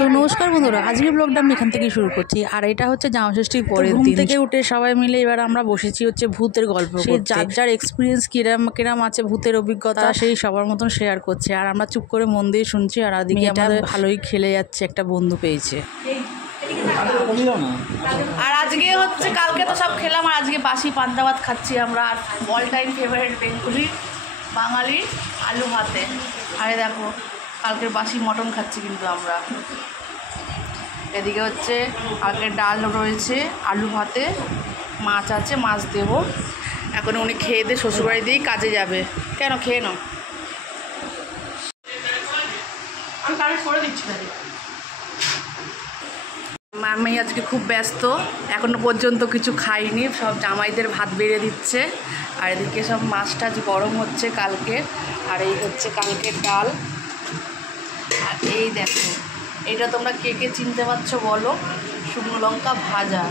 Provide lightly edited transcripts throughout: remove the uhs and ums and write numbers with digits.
তো নমস্কার বন্ধুরা, আজকের ব্লগটা আমি এখান থেকেই শুরু করছি। আর এটা হচ্ছে জামাষষ্ঠীর পরের দিন থেকে উঠে সবাই মিলে এবার আমরা বসেছি হচ্ছে ভূতের গল্প করতে। যার যার এক্সপিরিয়েন্স কিরাম আছে ভূতের অভিজ্ঞতা সেই সবার মতন শেয়ার করছে, আর আমরা চুপ করে মন দিয়ে শুনছি। আর ওদিকে আমাদের ভালোই খেলে যাচ্ছে, একটা বন্ধু পেয়েছে। আর আজকে হচ্ছে, কালকে তো সব খেলাম, আর আজকে বাসি পান্তা ভাত খাচ্ছি আমরা। আর অল টাইম ফেভারিট বেঙ্গলি বাঙালি আলু ভাতে। আরে দেখো, কালকের বাসি মটন খাচ্ছি কিন্তু আমরা। এদিকে হচ্ছে কালকের ডাল রয়েছে, আলু ভাতে মাছ আছে, মাছ দেবো এখন। উনি খেয়ে দিয়ে শ্বশুরবাড়ি দিয়েই কাজে যাবে। কেন, খেয়ে নাও, আমি কারেক্ট করে দিচ্ছি। আমি আজকে খুব ব্যস্ত, এখনো পর্যন্ত কিছু খাইনি, সব জামাইদের ভাত বেড়ে দিচ্ছে। আর এদিকে সব মাছ টাছ গরম হচ্ছে কালকে। আর এই হচ্ছে কালকের ডাল। আর এই দেখো, এটা তোমরা কে কে চিনতে পারছো বলো, শুকনো লঙ্কা ভাজা,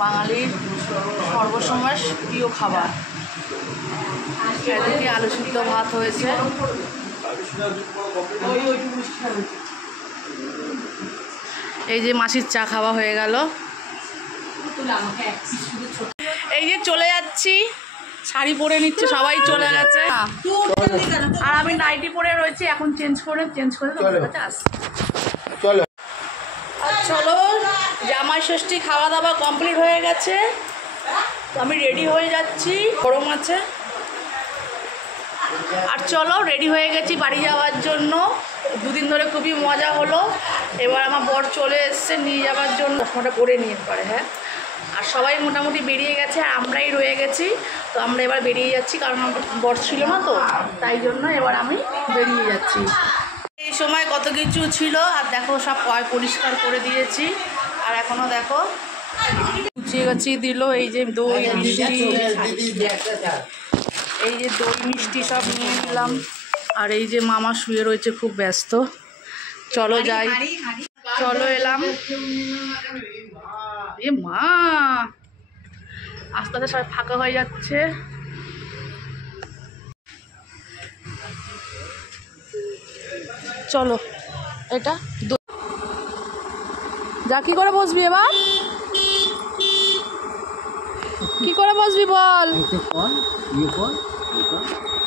বাঙালির সর্বসময় প্রিয় খাবার। এদিকে আলু সিদ্ধ ভাত হয়েছে। এই যে মাসির চা খাওয়া হয়ে গেল। এই যে চলে যাচ্ছি, শাড়ি পরে নিচ্ছে, সবাই চলে গেছে। আর আমি নাইটি পরে রয়েছি, এখন চেঞ্জ করে তোমাদের কাছে আসছি। চলো, জামাই ষষ্ঠী খাওয়া দাওয়া কমপ্লিট হয়ে গেছে, তো আমি রেডি হয়ে যাচ্ছি। গরম আছে। আর চলো, রেডি হয়ে গেছি বাড়ি যাওয়ার জন্য। দুদিন ধরে খুবই মজা হলো। এবার আমার বর চলে এসছে নিয়ে যাওয়ার জন্য, ওটা করে নিয়ে পারে। হ্যাঁ, আর সবাই মোটামুটি বেরিয়ে গেছে, আর আমরাই রয়ে গেছি। তো আমরা এবার বেরিয়ে যাচ্ছি, কারণ আমার বর ছিল না, তো তাই জন্য এবার আমি বেরিয়ে যাচ্ছি। এই সময় কত কিছু ছিল, আর দেখো সব পরিষ্কার করে দিয়েছি। আর এখনও দেখো গুছিয়ে গাছিয়ে দিল। এই যে দই মিষ্টি, এই যে দই মিষ্টি সব নিয়ে নিলাম। আর এই যে মামা শুয়ে রয়েছে, খুব ব্যস্ত। চলো যাই, চলো এলাম। এ মা, আস্তে আস্তে সবাই ফাঁকা হয়ে যাচ্ছে। চলো, এটা যা, কি করে বসবি এবার, কি করে বসবি বল।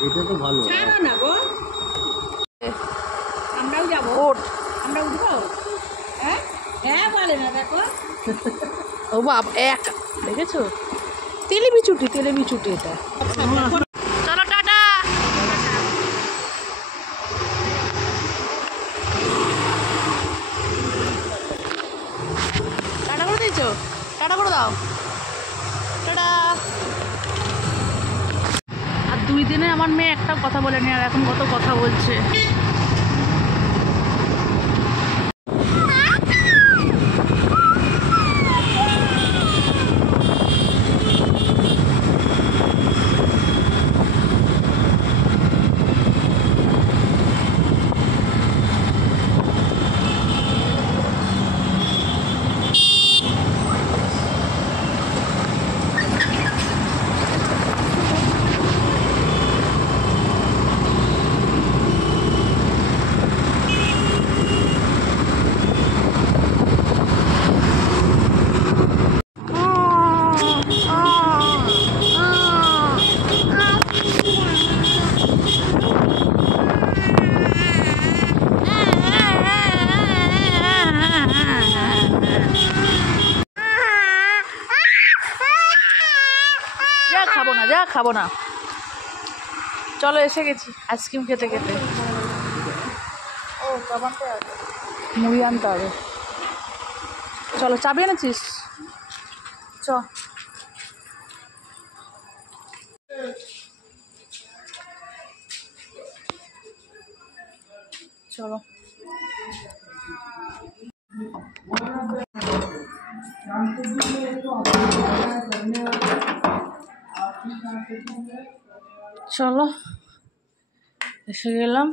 এটা তো ভালো না গো, আমরাও যাবো, আমরা উঠবো। হ্যাঁ হ্যাঁ বলে না, দেখো ও বাপ, এক দেখেছো, তেলে বিচুটি এটা। চলো টাটা। টাটা করে দিয়েছো, টাটা করে দাও, টাটা। আর 2 দিনে আমার মেয়ে একটা কথা বলেনি, আর এখন কত কথা বলছে। খাবো না, চলো এসে গেছি আইসক্রিম খেতে খেতে। ও মুড়ি আনতে হবে। চলো, চাবি এনেছিস? চ, চলো। চলো, এসে গেলাম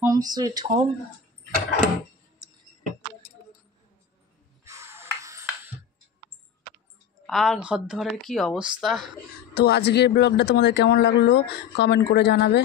হোম সুইট হোম। আর ঘর ধরের কি অবস্থা। তো আজকের ব্লগটা তোমাদের কেমন লাগলো কমেন্ট করে জানাবে।